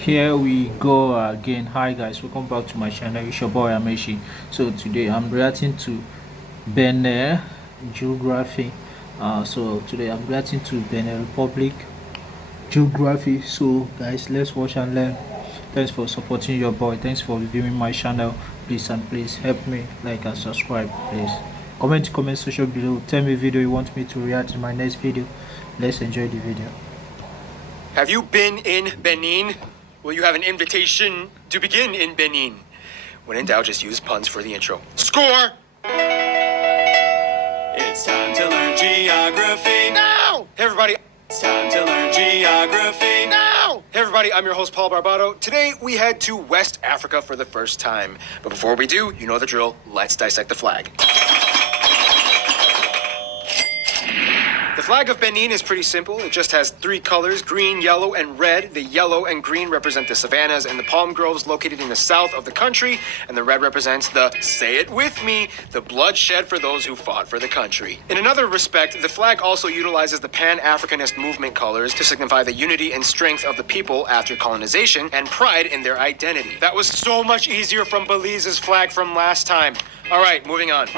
Here we go again. Hi guys, welcome back to my channel. It's your boy Ameshi. So today I'm reacting to Benin geography. So today I'm reacting to Benin Republic geography. So guys, let's watch and learn. Thanks for supporting your boy. Thanks for viewing my channel. Please help me like and subscribe. Please comment section below. Tell me video you want me to react in my next video. Let's enjoy the video. Have you been in Benin? Well, you have an invitation to begin in Benin. When in doubt, just use puns for the intro. Score! It's time to learn geography. Now! Hey, everybody. It's time to learn geography. Now! Hey, everybody. I'm your host, Paul Barbado. Today, we head to West Africa for the first time. But before we do, you know the drill. Let's dissect the flag. The flag of Benin is pretty simple. It just has three colors, green, yellow, and red. The yellow and green represent the savannas and the palm groves located in the south of the country, and the red represents the, say it with me, the bloodshed for those who fought for the country. In another respect, the flag also utilizes the Pan-Africanist movement colors to signify the unity and strength of the people after colonization and pride in their identity. That was so much easier from Belize's flag from last time. All right, moving on.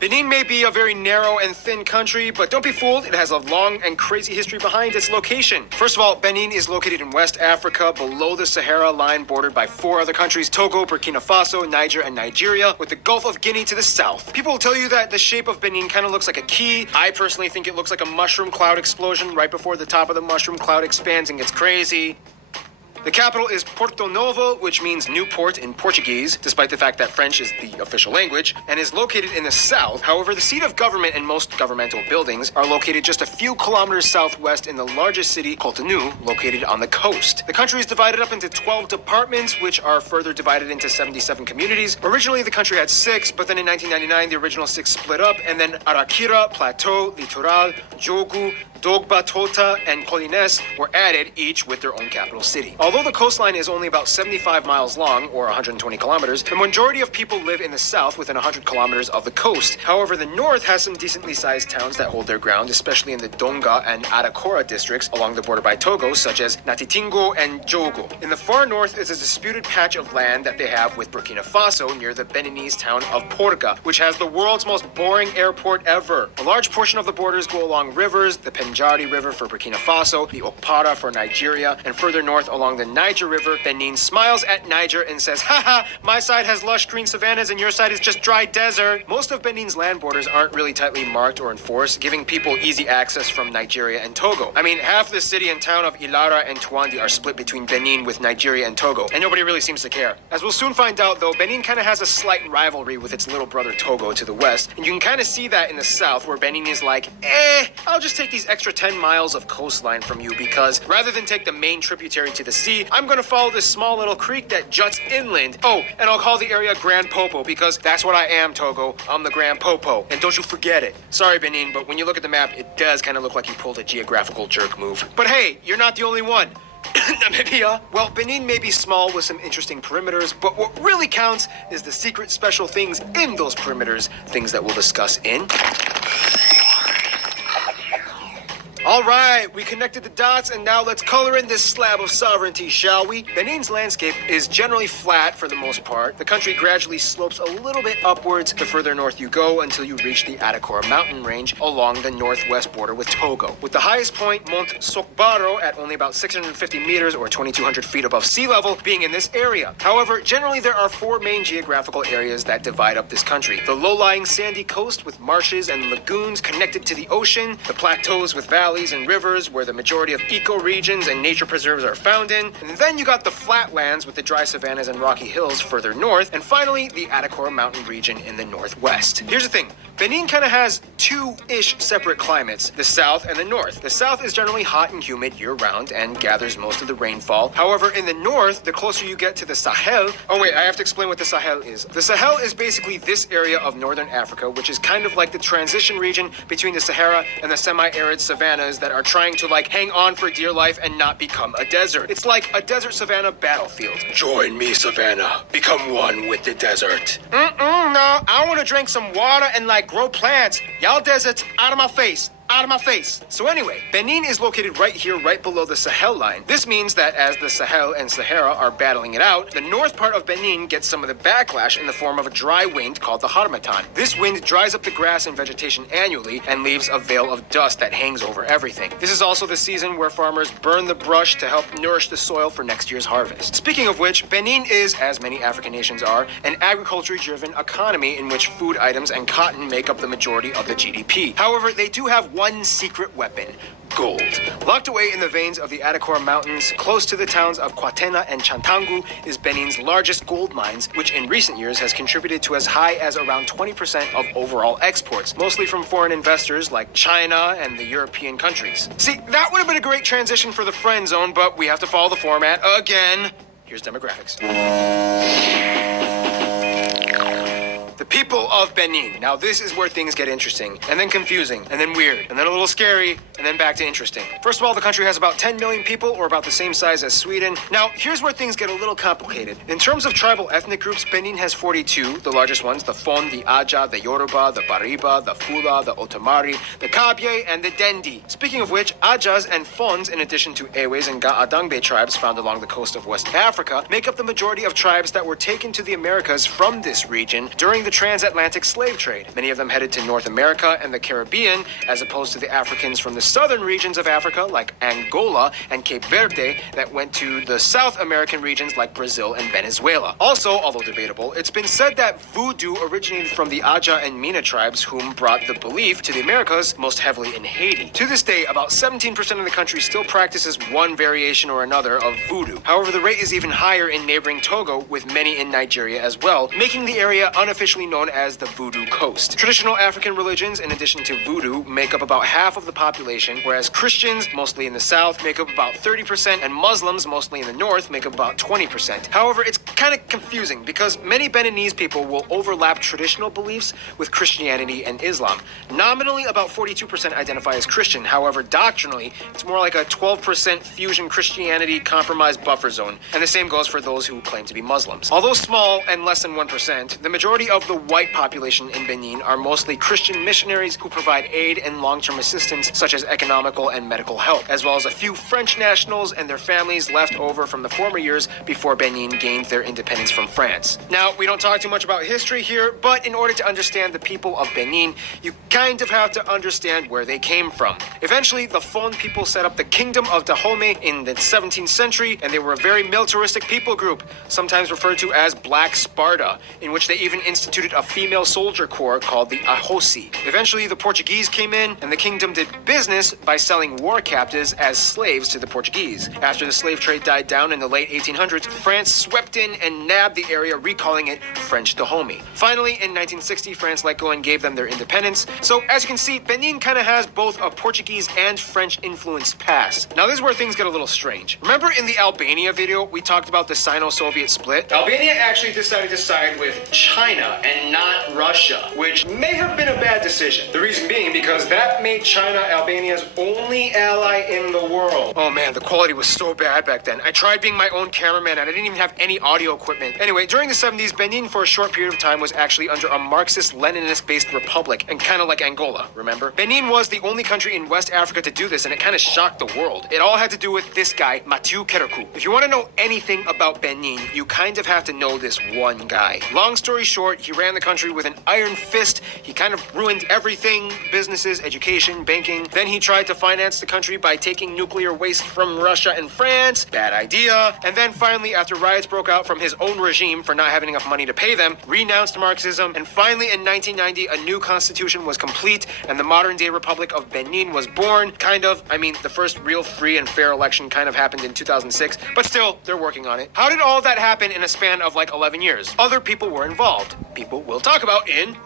Benin may be a very narrow and thin country, but don't be fooled, it has a long and crazy history behind its location. First of all, Benin is located in West Africa, below the Sahara line, bordered by four other countries, Togo, Burkina Faso, Niger, and Nigeria, with the Gulf of Guinea to the south. People will tell you that the shape of Benin kind of looks like a key. I personally think it looks like a mushroom cloud explosion right before the top of the mushroom cloud expands and gets crazy. The capital is Porto Novo, which means new port in Portuguese, despite the fact that French is the official language, and is located in the south. However, the seat of government and most governmental buildings are located just a few kilometers southwest in the largest city, Cotonou, located on the coast. The country is divided up into 12 departments, which are further divided into 77 communities. Originally, the country had 6, but then in 1999, the original 6 split up, and then Arakira, Plateau, Littoral, Djougou, Dogba Tota, and Colines were added, each with their own capital city. Although the coastline is only about 75 miles long, or 120 kilometers, the majority of people live in the south within 100 kilometers of the coast. However, the north has some decently sized towns that hold their ground, especially in the Donga and Arakora districts along the border by Togo, such as Natitingo and Djogo. In the far north is a disputed patch of land that they have with Burkina Faso near the Beninese town of Porga, which has the world's most boring airport ever. A large portion of the borders go along rivers, the Penjari River for Burkina Faso, the Okpara for Nigeria, and further north along the Niger River. Benin smiles at Niger and says, haha, my side has lush green savannas and your side is just dry desert. Most of Benin's land borders aren't really tightly marked or enforced, giving people easy access from Nigeria and Togo. I mean, half the city and town of Ilara and Tuandi are split between Benin with Nigeria and Togo, and nobody really seems to care. As we'll soon find out though, Benin kind of has a slight rivalry with its little brother Togo to the west, and you can kind of see that in the south where Benin is like, I'll just take these extra 10 miles of coastline from you because rather than take the main tributary to the sea, I'm gonna follow this small little creek that juts inland. Oh, and I'll call the area Grand Popo because that's what I am, Togo. I'm the Grand Popo, and don't you forget it. Sorry, Benin, but when you look at the map, it does kind of look like you pulled a geographical jerk move. But hey, you're not the only one. Namibia? Well, Benin may be small with some interesting perimeters, but what really counts is the secret special things in those perimeters, things that we'll discuss in... All right, we connected the dots, and now let's color in this slab of sovereignty, shall we? Benin's landscape is generally flat for the most part. The country gradually slopes a little bit upwards the further north you go until you reach the Atakora mountain range along the northwest border with Togo. With the highest point, Mont Sokbaro, at only about 650 meters or 2,200 feet above sea level, being in this area. However, generally there are 4 main geographical areas that divide up this country. The low-lying sandy coast with marshes and lagoons connected to the ocean, the plateaus with valleys and rivers where the majority of ecoregions and nature preserves are found in, and then you got the flatlands with the dry savannas and rocky hills further north, and finally the Atakora mountain region in the northwest. Here's the thing, Benin kind of has 2-ish separate climates, the south and the north. The south is generally hot and humid year-round and gathers most of the rainfall. However, in the north, the closer you get to the Sahel... Oh wait, I have to explain what the Sahel is. The Sahel is basically this area of northern Africa, which is kind of like the transition region between the Sahara and the semi-arid savannas that are trying to like hang on for dear life and not become a desert. It's like a desert savanna battlefield. Join me, Savannah. Become one with the desert. No, I want to drink some water and like grow plants. Y'all deserts, out of my face. Out of my face. So anyway, Benin is located right here, right below the Sahel line. This means that as the Sahel and Sahara are battling it out, the north part of Benin gets some of the backlash in the form of a dry wind called the harmattan. This wind dries up the grass and vegetation annually and leaves a veil of dust that hangs over everything. This is also the season where farmers burn the brush to help nourish the soil for next year's harvest. Speaking of which, Benin is, as many African nations are, an agriculture-driven economy in which food items and cotton make up the majority of the GDP. However, they do have one secret weapon: gold. Locked away in the veins of the Adakor Mountains, close to the towns of Kwatena and Chantangu, is Benin's largest gold mines, which in recent years has contributed to as high as around 20% of overall exports, mostly from foreign investors like China and the European countries. See, that would have been a great transition for the friend zone, but we have to follow the format again. Here's demographics. The people of Benin. Now this is where things get interesting, and then confusing, and then weird, and then a little scary, and then back to interesting. First of all, the country has about 10 million people, or about the same size as Sweden. Now, here's where things get a little complicated. In terms of tribal ethnic groups, Benin has 42, the largest ones: the Fon, the Aja, the Yoruba, the Bariba, the Fula, the Otomari, the Kabye, and the Dendi. Speaking of which, Ajas and Fons, in addition to Ewes and Ga-Adangbe tribes found along the coast of West Africa, make up the majority of tribes that were taken to the Americas from this region during the transatlantic slave trade. Many of them headed to North America and the Caribbean, as opposed to the Africans from the southern regions of Africa, like Angola and Cape Verde, that went to the South American regions like Brazil and Venezuela. Also, although debatable, it's been said that voodoo originated from the Aja and Mina tribes, whom brought the belief to the Americas, most heavily in Haiti. To this day, about 17% of the country still practices one variation or another of voodoo. However, the rate is even higher in neighboring Togo, with many in Nigeria as well, making the area unofficially known as the Voodoo Coast. Traditional African religions, in addition to voodoo, make up about half of the population, whereas Christians, mostly in the south, make up about 30%, and Muslims, mostly in the north, make up about 20%. However, it's kind of confusing because many Beninese people will overlap traditional beliefs with Christianity and Islam. Nominally, about 42% identify as Christian. However, doctrinally, it's more like a 12% fusion Christianity compromise buffer zone, and the same goes for those who claim to be Muslims. Although small and less than 1%, the majority of the white population in Benin are mostly Christian missionaries who provide aid and long-term assistance such as economical and medical help, as well as a few French nationals and their families left over from the former years before Benin gained their independence from France. Now, we don't talk too much about history here, but in order to understand the people of Benin, you kind of have to understand where they came from. Eventually, the Fon people set up the Kingdom of Dahomey in the 17th century, and they were a very militaristic people group, sometimes referred to as Black Sparta, in which they even instituted a female soldier corps called the Ahosi. Eventually, the Portuguese came in, and the kingdom did business by selling war captives as slaves to the Portuguese. After the slave trade died down in the late 1800s, France swept in and nabbed the area, recalling it French Dahomey. Finally, in 1960, France let go and gave them their independence. So, as you can see, Benin kind of has both a Portuguese and French-influenced past. Now, this is where things get a little strange. Remember in the Albania video, we talked about the Sino-Soviet split? Albania actually decided to side with China and not Russia, which may have been a bad decision. The reason being because that made China Albania's only ally in the world. Oh man, the quality was so bad back then. I tried being my own cameraman and I didn't even have any audio equipment. Anyway, during the 70s, Benin for a short period of time was actually under a Marxist-Leninist-based republic, and kind of like Angola, remember? Benin was the only country in West Africa to do this, and it kind of shocked the world. It all had to do with this guy, Mathieu Kerekou. If you want to know anything about Benin, you kind of have to know this one guy. Long story short, he ran the country with an iron fist. He kind of ruined everything: businesses, education, banking. Then he tried to finance the country by taking nuclear waste from Russia and France. Bad idea. And then finally, after riots broke out from his own regime for not having enough money to pay them, renounced Marxism. And finally, in 1990, a new constitution was complete and the modern-day Republic of Benin was born. Kind of. I mean, the first real free and fair election kind of happened in 2006, but still, they're working on it. How did all that happen in a span of like 11 years? Other people were involved. People we'll talk about in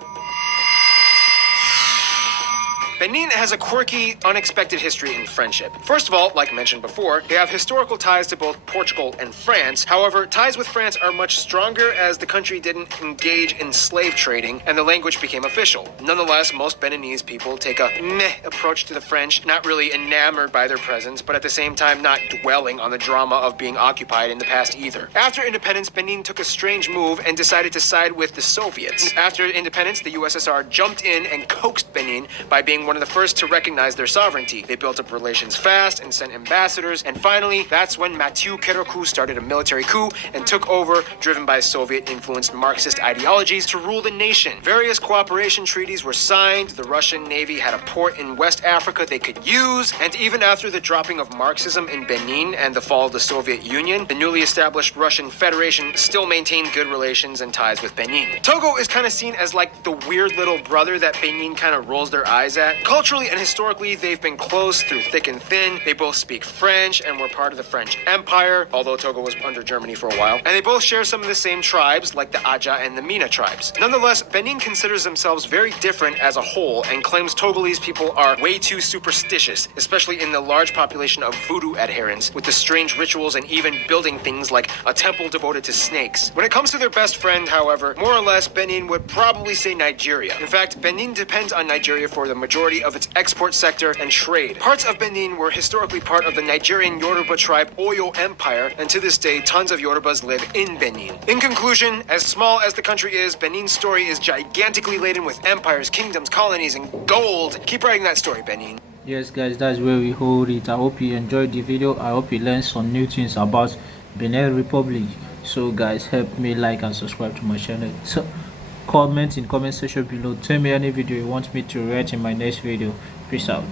Benin has a quirky, unexpected history in friendship. First of all, like mentioned before, they have historical ties to both Portugal and France. However, ties with France are much stronger as the country didn't engage in slave trading and the language became official. Nonetheless, most Beninese people take a meh approach to the French, not really enamored by their presence, but at the same time not dwelling on the drama of being occupied in the past either. After independence, Benin took a strange move and decided to side with the Soviets. After independence, the USSR jumped in and coaxed Benin by being one one of the first to recognize their sovereignty. They built up relations fast and sent ambassadors, and finally, that's when Mathieu Kérékou started a military coup and took over, driven by Soviet-influenced Marxist ideologies, to rule the nation. Various cooperation treaties were signed, the Russian Navy had a port in West Africa they could use, and even after the dropping of Marxism in Benin and the fall of the Soviet Union, the newly established Russian Federation still maintained good relations and ties with Benin. Togo is kind of seen as like the weird little brother that Benin kind of rolls their eyes at. Culturally and historically, they've been close through thick and thin. They both speak French and were part of the French Empire, although Togo was under Germany for a while. And they both share some of the same tribes, like the Aja and the Mina tribes. Nonetheless, Benin considers themselves very different as a whole and claims Togolese people are way too superstitious, especially in the large population of voodoo adherents, with the strange rituals and even building things like a temple devoted to snakes. When it comes to their best friend, however, more or less, Benin would probably say Nigeria. In fact, Benin depends on Nigeria for the majority of its export sector and trade. Parts of Benin were historically part of the Nigerian Yoruba tribe Oyo Empire, and to this day, tons of Yorubas live in Benin. In conclusion, as small as the country is, Benin's story is gigantically laden with empires, kingdoms, colonies, and gold. Keep writing that story, Benin. Yes guys, that's where we hold it. I hope you enjoyed the video. I hope you learned some new things about Benin Republic. So guys, help me like and subscribe to my channel. So comment in comment section below, tell me any video you want me to react in my next video. Peace out.